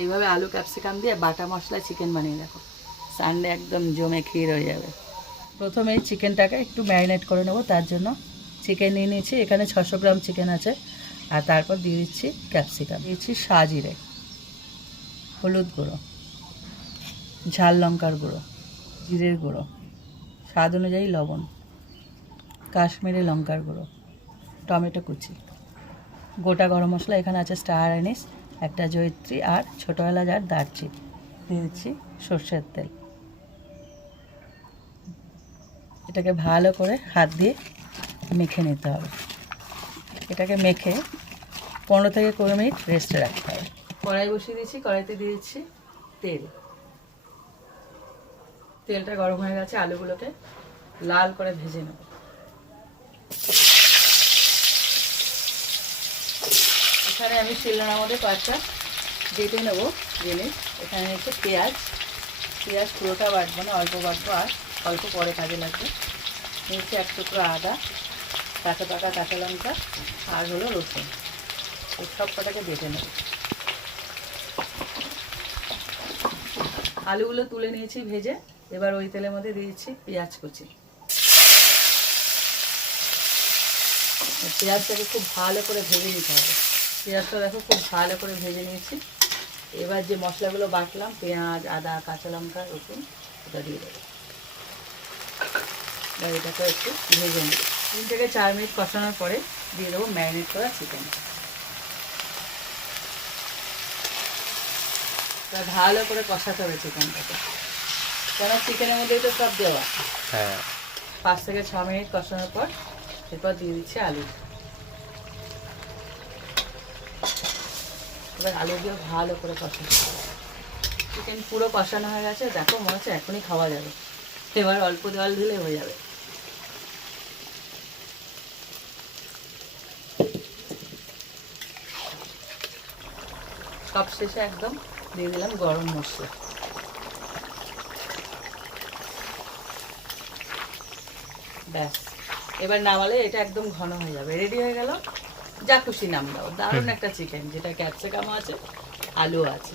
এইভাবে আলু ক্যাপসিকাম দিয়ে বাটা মশলা চিকেন বানিয়ে দেখো, সানডে একদম জমে ক্ষীর হয়ে যাবে। প্রথমে এই চিকেনটাকে একটু ম্যারিনেট করে নেবো, তার জন্য চিকেন নিয়ে নিয়েছি, এখানে 600 গ্রাম চিকেন আছে। আর তারপর দিয়ে দিচ্ছি ক্যাপসিকাম, দিয়েছি সাজিরে, হলুদ গুঁড়ো, ঝাল লঙ্কার গুঁড়ো, জিরের গুঁড়ো, স্বাদ অনুযায়ী লবণ, কাশ্মীরি লঙ্কার গুঁড়ো, টমেটো কুচি, গোটা গরম মশলা এখানে আছে স্টার অ্যানিস, একটা জয়িত্রী আর ছোটো এলাচ আর দারচিনি, দিয়ে দিচ্ছি সর্ষের তেল। এটাকে ভালো করে হাত দিয়ে মেখে নিতে হবে। এটাকে মেখে 15 থেকে 20 মিনিট রেস্টে রাখতে হবে। কড়াই বসিয়ে দিয়েছি, কড়াইতে দিয়ে দিচ্ছি তেল। তেলটা গরম হয়ে গেছে, আলুগুলোকে লাল করে ভেজে নেব। এখানে আমি শিলনোড়ার মধ্যে কয়েকটা বেটে নেবো জিনিস। এখানে হচ্ছে পেঁয়াজ পুরোটা বাটবো না, অল্প বাটবো, আর অল্প পরে কাজে লাগবে। নিচে এক টুকরো আদা, কাঁচা পাকা কাঁচা লঙ্কা আর হলো রসুন, এই সব কটাকে বেটে নেব। আলুগুলো তুলে নিয়েছি ভেজে, এবার ওই তেলের মধ্যে দিয়েছি পেঁয়াজ কুচি। পেঁয়াজটাকে খুব ভালো করে ভেজে নিতে হবে। পেঁয়াজটা দেখো খুব ভালো করে ভেজে নিয়েছি। এবার যে মশলাগুলো বাটলাম, পেঁয়াজ, আদা, কাঁচা লঙ্কা, রসুন, ওটা দিয়ে দেবো। এবার এটাকে একটু ভেজে নেব। 3 থেকে 4 মিনিট কষানোর পরে দিয়ে দেবো ম্যারিনেট করা চিকেন। ভালো করে কষাতে হবে চিকেনটাকে, কেন চিকেনের মধ্যেই তো সব দেওয়া। 5 থেকে 6 মিনিট কষানোর পর এরপর দিয়ে দিচ্ছি আলু। এবার আলু দিয়ে ভালো করে কষাতে হবে। চিকেন পুরো কষানো হয়ে গেছে, দেখো মনে হচ্ছে এখনই খাওয়া যাবে। এবার অল্প জল দিলে হয়ে যাবে। সব শেষে একদম দিয়ে দিলাম গরম মশলা। ব্যাস, এবার নামালে এটা একদম ঘন হয়ে যাবে, রেডি হয়ে গেল। যা খুশি নাম দাও। দারুণ একটা চিকেন, যেটা ক্যাপসিকামও আছে, আলু আছে।